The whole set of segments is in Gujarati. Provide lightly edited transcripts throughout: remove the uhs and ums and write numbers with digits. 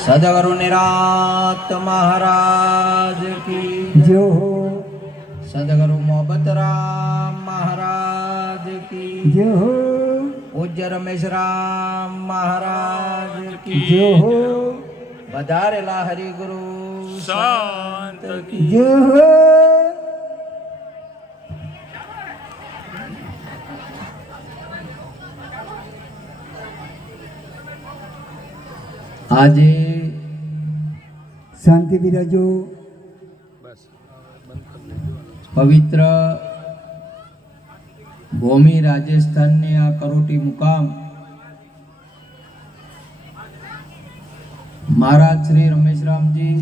सदगुरु निरात महाराज की जो हो, सदगुरु मोहब्बत राम महाराज की जो हो, पूज्य रमेश राम महाराज की जो हो, बधारेला हरि गुरु संत की जो हो। આજે શાંતિ બિરાજો. પવિત્ર ભૂમિ રાજસ્થાનની આ કરોટી મુકામ મહારાજ શ્રી રમેશરામજી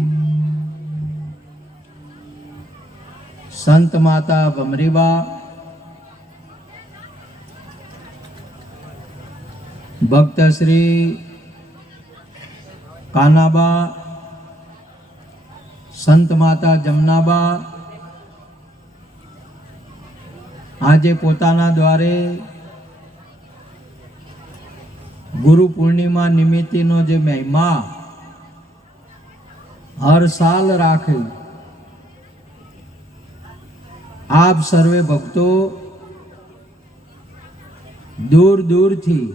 સંત માતા ભમરીબા ભક્ત શ્રી કાનાબા સંત માતા જમનાબા આજે પોતાના દ્વારે ગુરુ પૂર્ણિમા નિમિત્તેનો જે મહિમા હર સાલ રાખે, આપ સર્વે ભક્તો દૂર દૂરથી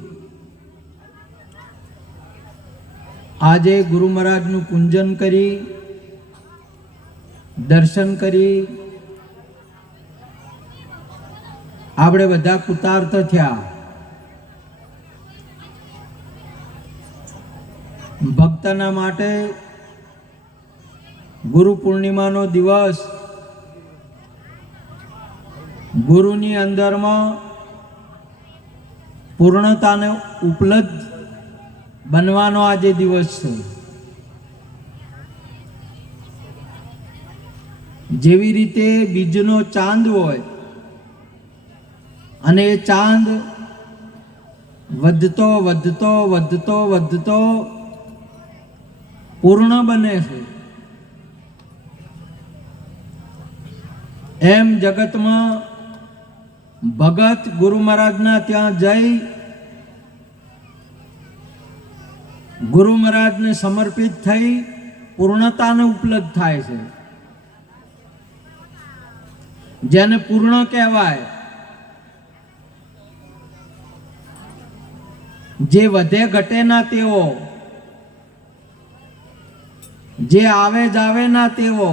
આજે ગુરુ મહારાજનું પૂજન કરી દર્શન કરી આપણે બધા કૃતાર્થ થયા. ભક્તના માટે ગુરુ પૂર્ણિમાનો દિવસ ગુરુની અંદરમાં પૂર્ણતાને ઉપલબ્ધ બનવાનો આજે દિવસ છે. જેવી રીતે બીજનો ચાંદ હોય અને એ ચાંદ વધતો વધતો વધતો વધતો પૂર્ણ બને છે, એમ જગતમાં ભગત ગુરુ મહારાજના ત્યાં જઈ ગુરુ મહારાજને સમર્પિત થઈ પૂર્ણતાને ઉપલબ્ધ થાય છે. જેને પૂર્ણ કહેવાય, જે વધે ઘટે ના તેવો, જે આવે જાવે ના તેવો,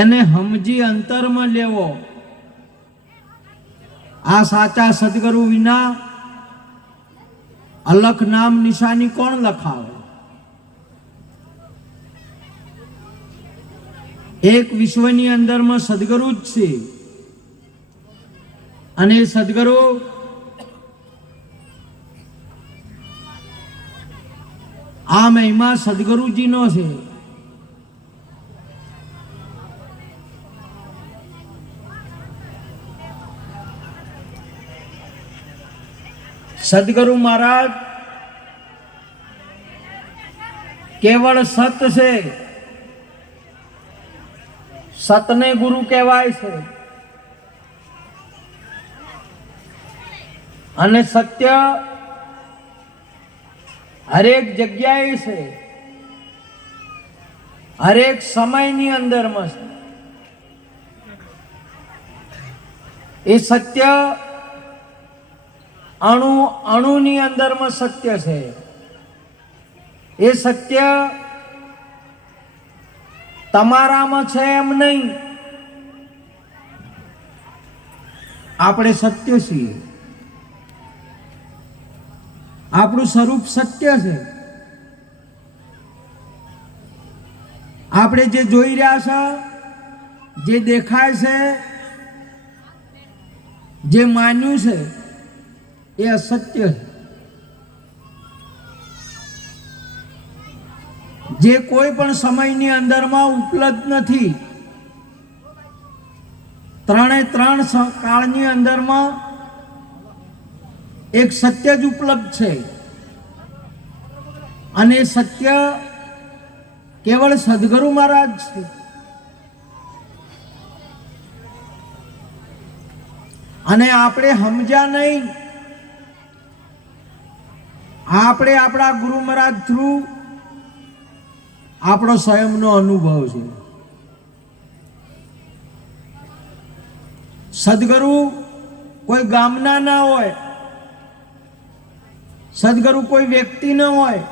એને સમજી અંતરમાં લેવો. આ સાચા સદગુરુ વિના અલખ નામ નિશાની કોણ લખાવે? એક વિશ્વની અંદરમાં સદગુરુ જ છે અને સદગુરુ આ મહિમા સદગુરુજીનો છે. સદગુરુ મહારાજ કેવળ સત છે, સતને ગુરુ કહેવાય છે. અને સત્ય હરેક જગ્યાએ છે, હરેક સમયની અંદરમાં છે. એ સત્ય અણુ અણુની અંદરમાં સત્ય છે. એ સત્ય તમારામાં છે એમ નહીં. આપણે સત્ય છીએ, આપણું સ્વરૂપ સત્ય છે. આપણે જે જોઈ રહ્યા છે, જે દેખાય છે, જે માન્યું છે, એ અસત્ય છે. જે કોઈ પણ સમયની અંદરમાં ઉપલબ્ધ નથી. ત્રણે ત્રણ કાળની અંદરમાં એક સત્ય જ ઉપલબ્ધ છે અને સત્ય કેવળ સદગુરુ મહારાજ છે. અને આપણે સમજ્યા નહીં આપણે આપણા ગુરુ મહારાજ થ્રુ આપણો સ્વયંનો અનુભવ છે. સદગુરુ કોઈ ગામના ના હોય, સદગુરુ કોઈ વ્યક્તિ ન હોય,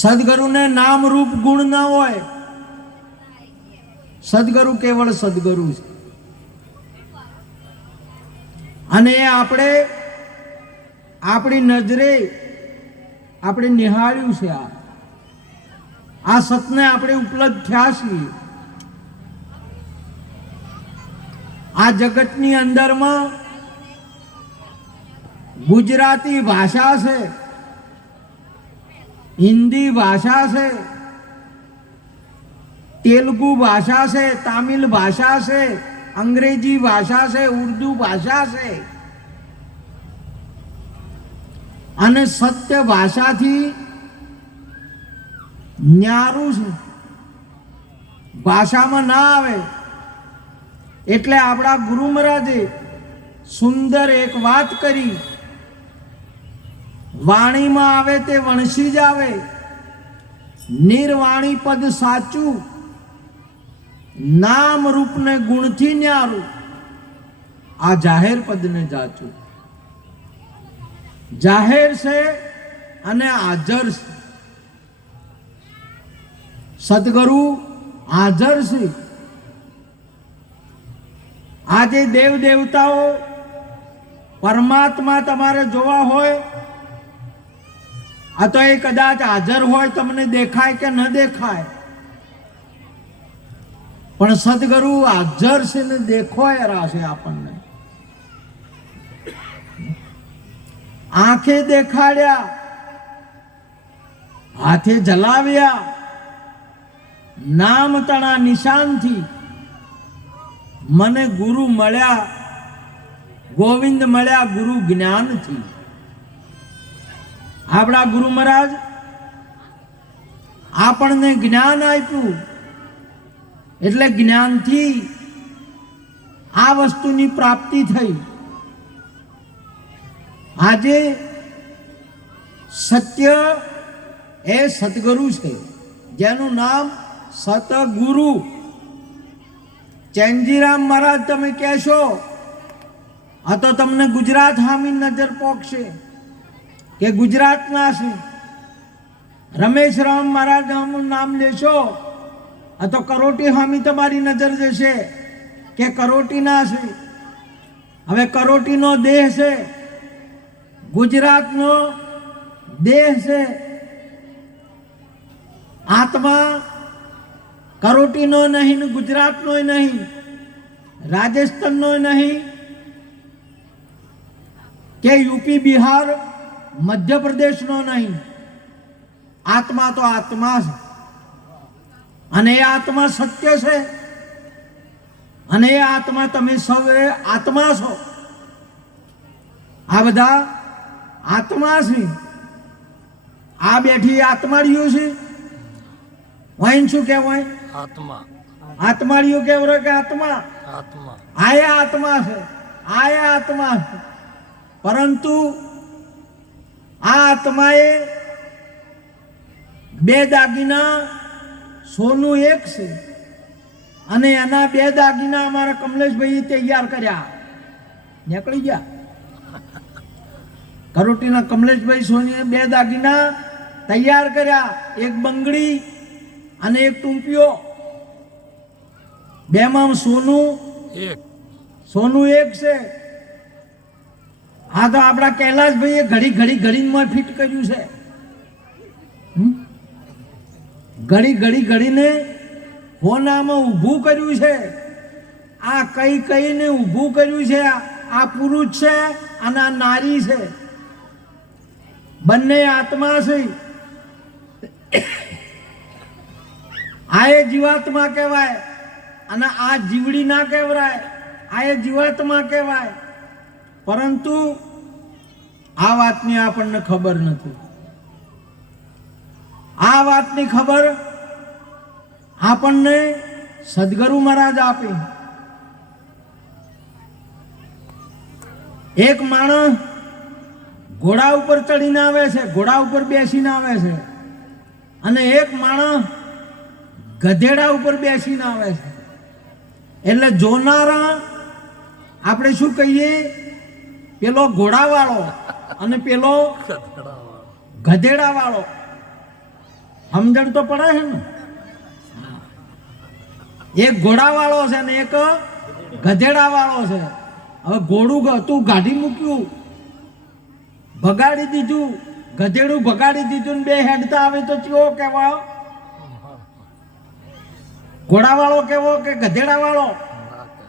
સદગુરુને નામ રૂપ ગુણ ના હોય. સદગુરુ કેવળ સદગુરુ છે. અને આપણે આપણી નજરે આપણે નિહાળ્યું છે. આ સતને આપણે ઉપલબ્ધ થયા છીએ. આ જગતની અંદરમાં ગુજરાતી ભાષા છે, હિન્દી ભાષા છે, તેલુગુ ભાષા છે, તામિલ ભાષા છે, અંગ્રેજી ભાષા છે, ઉર્દુ ભાષા છે. અને સત્ય ભાષાથી ન્યારું છે, ભાષામાં ના આવે. એટલે આપણા ગુરુ મહારાજે સુંદર એક વાત કરી, વાણીમાં આવે તે વણસી જ આવે, નિર્વાણી પદ સાચું, નામ રૂપને ગુણથી ન્યારું, આ જાહેર પદને જાચું. જાહેર છે અને હાજર છે. સદગુરુ હાજર છે. આજે દેવ દેવતાઓ પરમાત્મા તમારે જોવા હોય, આ તો એ કદાચ હાજર હોય, તમને દેખાય કે ન દેખાય, પણ સદગુરુ હાજર છે ને દેખોય રાશે. આપણને આંખે દેખાડ્યા, હાથે જલાવ્યા, નામ તણા નિશાનથી મને ગુરુ મળ્યા, ગોવિંદ મળ્યા ગુરુ જ્ઞાનથી. આપણા ગુરુ મહારાજ આપણને જ્ઞાન આપ્યું, એટલે જ્ઞાનથી આ વસ્તુની પ્રાપ્તિ થઈ. આજે સત્ય એ સતગુરુ છે, જેનું નામ સતગુરુ. ચેનજીરામ મહારાજ તમે કહેશો, આ તો તમને ગુજરાત હામી નજર પોકશે કે ગુજરાતના છે. રમેશ રામ મહારાજ નામ લેશો, આ તો કરોટી હામી તમારી નજર જશે કે કરોટીના છે. હવે કરોટીનો દેહ છે, ગુજરાતનો દેહ છે. આત્મા કરોટીનો નહીં, ગુજરાતનો નહીં, રાજસ્થાનનો નહીં કે યુપી બિહાર મધ્યપ્રદેશનો નહીં. આત્મા તો આત્મા છે, અને એ આત્મા સત્ય છે, અને એ આત્મા તમે સૌ આત્મા છો. આ બધા આત્મા છે. આ બેઠી આત્માડીઓ છે. વાઈન શું કહેવાય? આત્મા. આત્માડીઓ કેવરો કે આત્મા? આત્મા. આયા આત્મા છે, આયા આત્મા છે. પરંતુ આ આત્માએ બે દાગીના, સોનું એક છે, અને એના બે દાગીના અમારા કમલેશભાઈ તૈયાર કર્યા. નીકળી ગયા કરોટીના કમલેશભાઈ સોની બે દાગીના તૈયાર કર્યા. એક બંગડી અને એક ટૂંપિયો. બેમાં સોનું એક છે. હા, તો આપણા કૈલાસભાઈએ ઘડીમાં ફિટ કર્યું છે. ઘડીને હોનામાં ઊભું કર્યું છે. આ કઈને ઊભું કર્યું છે. આ પુરુષ છે અને આ નારી છે. બંને આત્મા છે. આ એ જીવાત્મા કહેવાય, અને આ જીવડી ના કહેવાય. આ એ જીવાત્મા કહેવાય. પરંતુ આ વાતની આપણને ખબર નથી. આ વાતની ખબર આપણને સદગુરુ મહારાજ આપી. એક માણસ ઘોડા ઉપર ચડીને આવે છે, ઘોડા ઉપર બેસીને આવે છે, અને એક માણસ ગધેડા ઉપર બેસીને આવે છે. એટલે જોનારા આપણે શું કહીએ, પેલો ઘોડાવાળો અને પેલો ગધેડાવાળો. સમજણ તો પડે છે ને? એક ઘોડાવાળો છે ને એક ગધેડાવાળો છે. હવે ઘોડું તું ગાડી મૂક્યું, ભગાડી દીધું, ગધેડું ભગાડી દીધું ને બે હેડતા આવે તો કેવો કેવા? ઘોડાવાળો કેવો કે ગધેડાવાળો?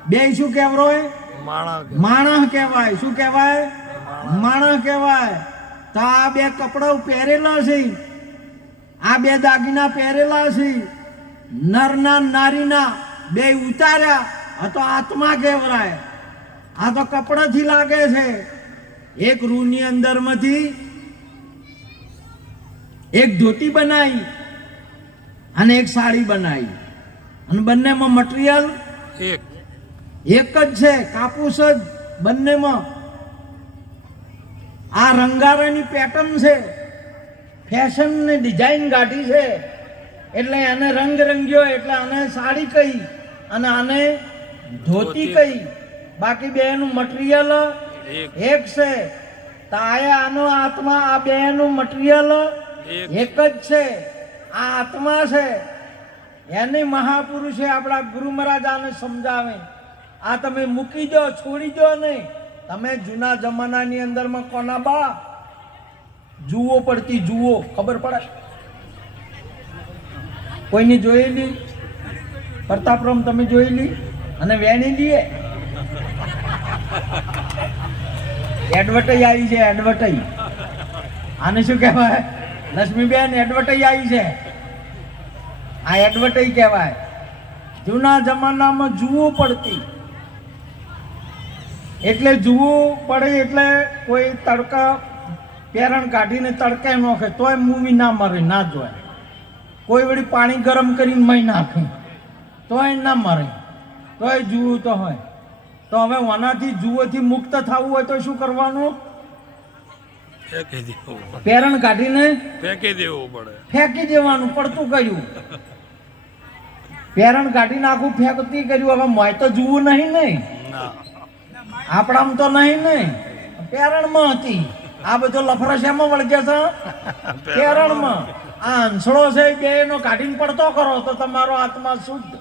બે શું કહેવાય? માણસ કહેવાય. શું કહેવાય? માણસ કહેવાય. તો આ બે કપડા પહેરેલા છે, આ બે દાગીના પહેરેલા છે, નરના નારીના બે ઉતાર્યા, આ તો આત્મા કહેવાય. આ તો કપડાથી લાગે છે. એક રૂની અંદરમાંથી એક ધોતી બનાવી અને એક સાડી બનાવી, અને બંનેમાં મટીરિયલ એક જ છે, કાપૂસ જ બંનેમાં. આ રંગારાની પેટર્ન છે, ફેશન ને ડિઝાઇન કાઢી છે, એટલે એને રંગ રંગ્યો, એટલે આને સાડી કહી અને આને ધોતી કહી. બાકી બેનું મટીરિયલ એક છે. તો આનો આત્મા, આ બેનું મટીરિયલ એક જ છે. આ આત્મા છે. એની મહાપુરુષે આપણા ગુરુ મહારાજ આને સમજાવે. આ તમે મૂકી દો, છોડી દો નહીં. તમે જૂના જમાનાની અંદરમાં કોના બા જુઓ પડતી, જુઓ ખબર પડે? કોઈની જોયેલી? પ્રતાપરામ તમે જોયેલી? અને વેણી લીએ એડવર્ટાઈ આવી છે, એડવર્ટાઈ. આને શું કહેવાય? લક્ષ્મીબેન એડવર્ટાઈ આવી છે, આ એડવર્ટાઈ કહેવાય. જૂના જમાનામાં જુઓ પડતી, એટલે જુઓ પડે એટલે કોઈ તડકા પેરણ કાઢીને તડકે નોખે તોય મૂવી ના મરે, ના જોય. કોઈ વળી પાણી ગરમ કરીને મહી નાખે તોય ના મરે, તોય જુઓ તો હોય. તો હવે ઓનાથી જુઓથી મુક્ત થવું હોય તો શું કરવાનું? પેરણ કાઢીને ફેંકી દેવું પડે. ફેંકી દેવાનું પડતું કર્યું, પેરણ કાઢી નાખું, ફેંકતી કર્યું. હવે મોય તો જુવું નહીં ને, આપણામાં તો નહીં ને, પેરણમાં હતી. આ બધો લફરો શેમાં વળગે છે? પેરણમાં. આ હંસળો છે બે એનો કાઢીને પડતો કરો તો તમારો આત્મા શુદ્ધ.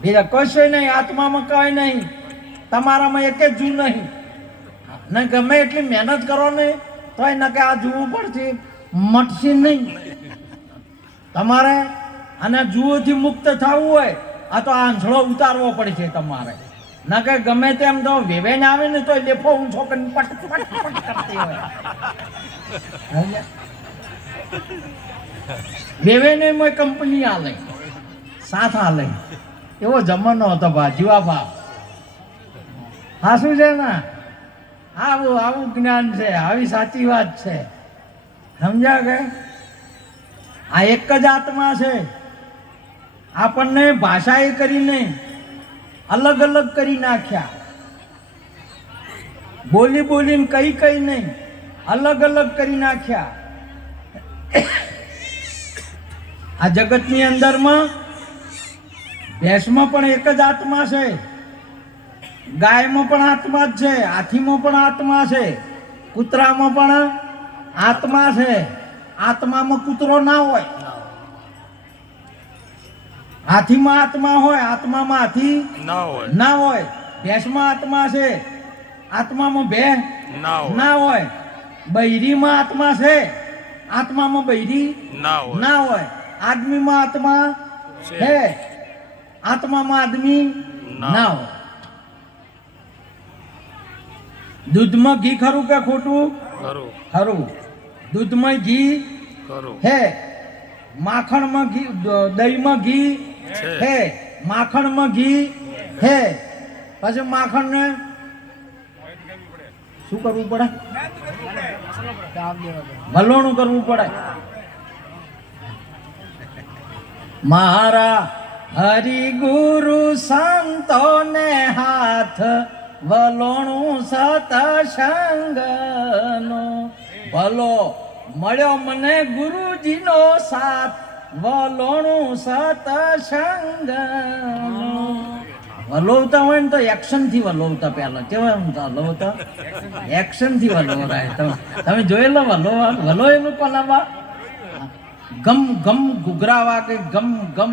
બીજા કશું નહીં, આત્મામાં કઈ નહીં, તમારામાં એક જ જુ નહીં. ને ગમે એટલી મહેનત કરો ને તોય ન કે આ જુવું પડશે, મટશે નહીં તમારે. અને જુઓથી મુક્ત થવું હોય આ તો આ હંસળો ઉતારવો પડશે તમારે. ના કે ગમે તેમ તો વેવેન આવે ને તો લેફો ઊંચો કરીને પટ પટ પટ કરતી હોય. વેવેને કંપની આલે, સાથ આલે, એવો જમાનો હતો ભા, જીવા ભાવ. હા શું છે ને, આવું આવું જ્ઞાન છે, આવી સાચી વાત છે. સમજ્યા કે આ એક જ આત્મા છે. આપણને ભાષાએ કરીને અલગ અલગ કરી નાખ્યા, બોલી બોલીને કઈ કઈ નહીં, અલગ અલગ કરી નાખ્યા. આ જગતની અંદરમાં ભેંસમાં પણ એક જ આત્મા છે, ગાયમાં પણ આત્મા જ છે, હાથીમાં પણ આત્મા છે, કૂતરામાં પણ આત્મા છે. આત્મામાં કૂતરો ના હોય. હાથીમાં આત્મા હોય, આત્મામાં હાથી ના હોય. ભેંસમાં આત્મા છે, આત્મામાં ભેંસ ના હોય. બૈરીમાં આત્મા છે, આત્મામાં બૈરી ના હોય. આદમીમાં આત્મા છે, આત્મામાં આદમી ના હોય. દૂધમાં ઘી ખરું કે ખોટું? ખરું. દૂધમાં ઘી હે, માખણમાં ઘી, દહીંમાં ઘી હે, માખણમાં ઘી હે. પછી માખણને શું કરવું પડે? ભલોણું કરવું પડે. મારા હરિગુરુ સંતોને હાથ વલોણું સતસંગનો ભલો મળ્યો મને ગુરુજીનો સાથ વલોણું સતસંગનો વલોવતા હોય ને તો એક્શન થી વલોવતા પહેલા કેવા વલોવતા એક્શન થી વલોવાય તમે જોયેલો વલો એનું પલાવા ગમ ગમ ઘૂઘરા વાગે ગમ ગમ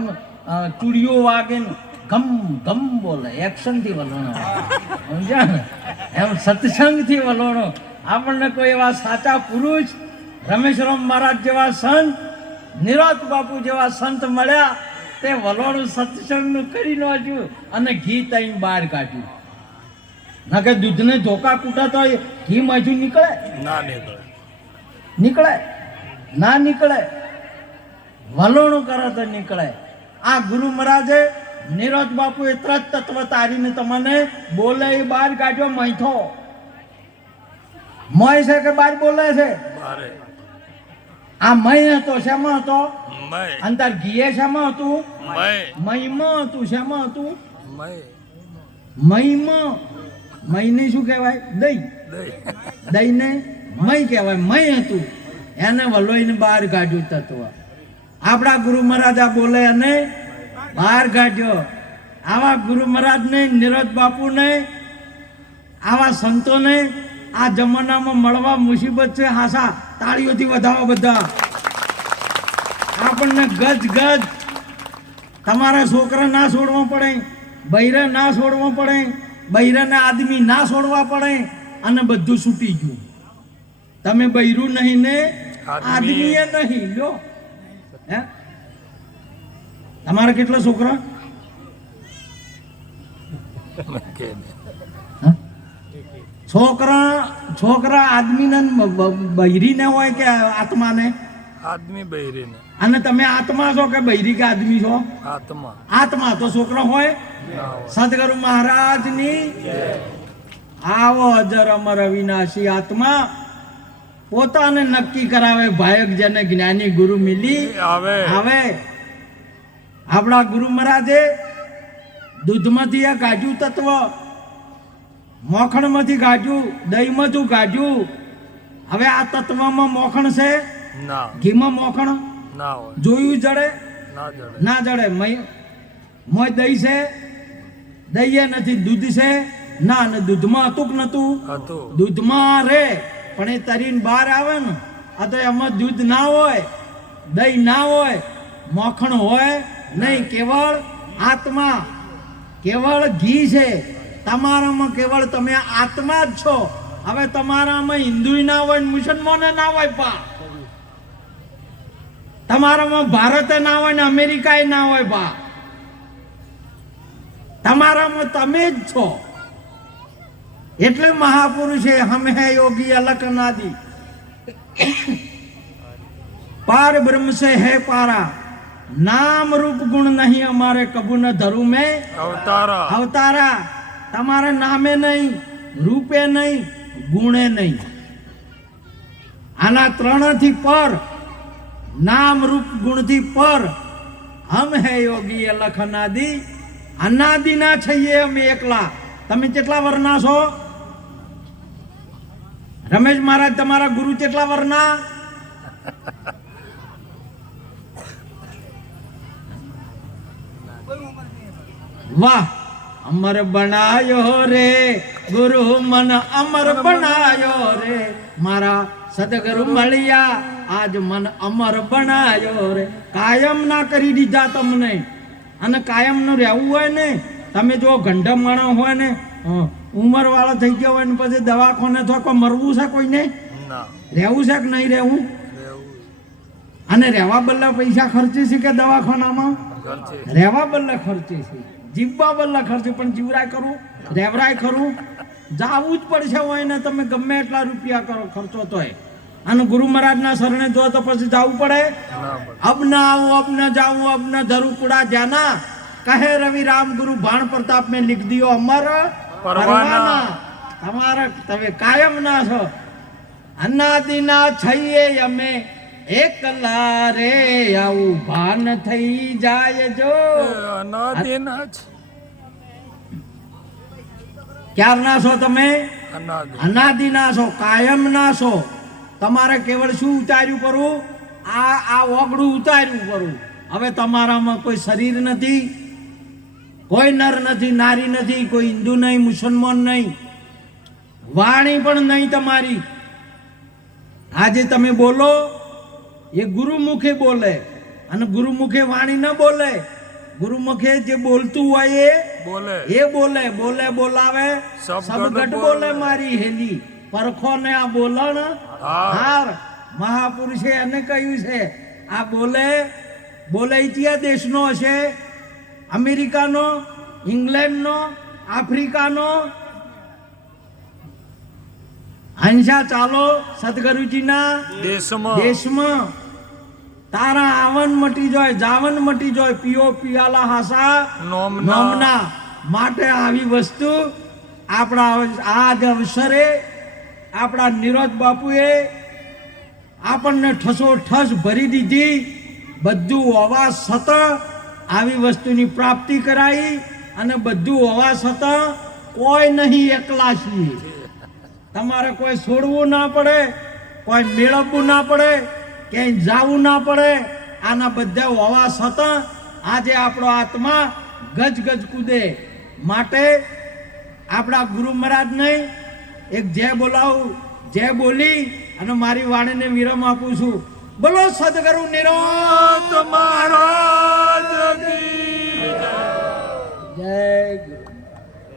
ચૂડીઓ વાગે ને ગમ ગમ બોલે એક્શન થી વલોણો સમજ્યા ને એમ સત્સંગ થી વલોણો આપણને કોઈ એવા સાચા પુરુષ રમેશરામ મહારાજ જેવા સંત નિરાત બાપુ જેવા સંત મળ્યા તે વલોણું સત્સંગનું કરી નાખ્યું અને ઘી તઈને બહાર કાઢ્યું ના કે દૂધને ધોકા કૂટાતો હોય ઘી માંથી નીકળે નીકળે ના નીકળે વલોણું કરે તો નીકળે આ ગુરુ મહારાજે નિરોજ બાપુ એ ત્રણ તત્વ તારીને તમને બોલે એ બહાર કાઢ્યો મૈથો મય છે કે બહાર બોલે છે આ મય હતો શેમાં હતો અંતર ઘીએ શેમાં હતું મયમાં હતું શેમાં હતું મયમાં મયને શું કહેવાય દહીં દહીંને મય કહેવાય મય હતું એને વલોઈને બહાર કાઢ્યું તત્વ આપણા ગુરુ મહારાજા બોલે અને બહાર કાઢ્યો આવા ગુરુ મહારાજને નિરોજ બાપુને આવા સંતોને આ જમાનામાં મળવા મુસીબત છે હાસા તાળીઓથી વધાવો બધા આપણને ગજ ગજ તમારા છોકરા ના છોડવા પડે બૈરા ના છોડવા પડે બૈરાના આદમી ના છોડવા પડે અને બધું છૂટી ગયું તમે બૈરું નહીં ને આદમીએ નહીં લો હે તમારા કેટલા છોકરા છોકરા આદમીને બૈરીને હોય કે આત્માને આદમી બૈરીને અને તમે આત્મા છો કે બૈરી કે આદમી છો આત્મા આત્મા તો છોકરો હોય સદગુરુ મહારાજની આવો અજર અમર અવિનાશી આત્મા પોતાને નક્કી કરાવે ભાયક જેને જ્ઞાની ગુરુ મિલી આવે આપણા ગુરુ મહારાજે દૂધમાંથી આ કાઢ્યું તત્વ મોખણમાંથી કાઢ્યું દહીંમાંથી કાઢ્યું હવે આ તત્વમાં મોખણ છે ઘીમાં મોખણ જોયું જડે ના જડે મોય દહીં છે દહીં નથી દૂધ છે ના ને દૂધમાં હતું કે નતું દૂધમાં રે પણ એ તરીને બહાર આવે ને આ તો એમાં દૂધ ના હોય દહીં ના હોય મોખણ હોય નહીં કેવળ આત્મા કેવળ ઘી છે તમારામાં કેવળ તમે આત્મા જ છો હવે તમારામાં હિન્દુ ના હોય મુસલમાન ના હોય પા તમારામાં ભારત ના હોય ને અમેરિકા ના હોય પા તમારામાં તમે જ છો એટલે મહાપુરુષે હમ હે યોગી અલક નાદી पार ब्रह्म से है पारा नाम रूप गुण नहीं हमारे कबू न धरू में अवतारा તમારે નામે નહીં રૂપે નહીં ગુણે નહીં આના ત્રણથી પર નામ રૂપ ગુણથી પર હમ હે યોગી અલખ અનાદિ અનાદિ ના છીએ અમે એકલા તમે કેટલા વરના છો રમેશ મહારાજ તમારા ગુરુ કેટલા વરના વાહ अमर बनायो रे गुरु मन अमर बनायो रे मारा सदगुरु मलिया आज मन अमर बनायो रे कायम ना કરી દીધા તમને અને કાયમ નું રહેવું હોય ને તમે જો ગંઢા માણસ હોય ને ઉંમર વાળા થઈ ગયા હોય ને પછી દવાખાને તો કોઈ મરવું છે કોઈને રહેવું છે કે નહીં રહેવું અને રહેવા બદલે પૈસા ખર્ચે છે કે દવાખાનામાં રહેવા બદલે ખર્ચે છે જીવવા બદલા ખર્ચે પણ જીવરાય કરું રેવરાય ખરું જાવું જ પડશે હોય ને તમે ગમે એટલા રૂપિયા કરો ખર્ચો તોય અને ગુરુ મહારાજના શરણે જો તો પછી જવું પડે અબ ના આવું અબ ન જાવું અબ ન ધરું કુડા જાના કહે રવિ રામ ગુરુ ભાણ પ્રતાપ મેં લીખ દિયો અમર પરવાના તમારા તમે કાયમ ના છો અનાદિના છઈએ અમે એકલા રે આવું ભાન થઈ જાય જો ક્યારના છો તમે? અનાદિ અનાદિના છો, કાયમના છો. તમારે કેવળ શું ઉતાર્યું કરવું? આ ઓગળું ઉતાર્યું કરવું. હવે તમારામાં કોઈ શરીર નથી, કોઈ નર નથી, નારી નથી, કોઈ હિન્દુ નહીં, મુસલમાન નહીં, વાણી પણ નહીં તમારી. આજે તમે બોલો એ ગુરુમુખે બોલે, અને ગુરુમુખે વાણી ન બોલે. ગુરુમુખે જે બોલતું હોય બોલે એ બોલે. બોલે બોલાવે સબગટ બોલે મારી હેલી. પરખો ને આ બોલણ હાર. મહાપુરુષે એને કહ્યું છે આ બોલે બોલે કયા દેશનો હશે? અમેરિકાનો, ઇંગ્લેન્ડનો, આફ્રિકાનો? હંસા ચાલો સદગુરુજીના દેશમાં. તારા આવન મટી જાય, જાવન મટી જાય, પીઓ પિયાલા હાસા નોમના. માટે આવી વસ્તુ આપણા આજ અવસરે આપણા નિરોધ બાપુએ આપણને ઠસોઠસ ભરી દીધી. બધું હોવા છતાં આવી વસ્તુની પ્રાપ્તિ કરાઈ, અને બધું હોવા છતાં કોઈ નહીં એકલા છીએ. તમારે કોઈ છોડવું ના પડે, કોઈ મેળવવું ના પડે, ક્યાંય જવું ના પડે. આના બધા હોવા છતાં આજે આપણો આત્મા ગજ ગજ કૂદે. માટે આપણા ગુરુ મહારાજ નહીં એક જય બોલાવું, જય બોલી અને મારી વાણીને વિરામ આપું છું. બોલો સદગુરુ નિરોધ મહારાજ કી જય. જય ગુરુ.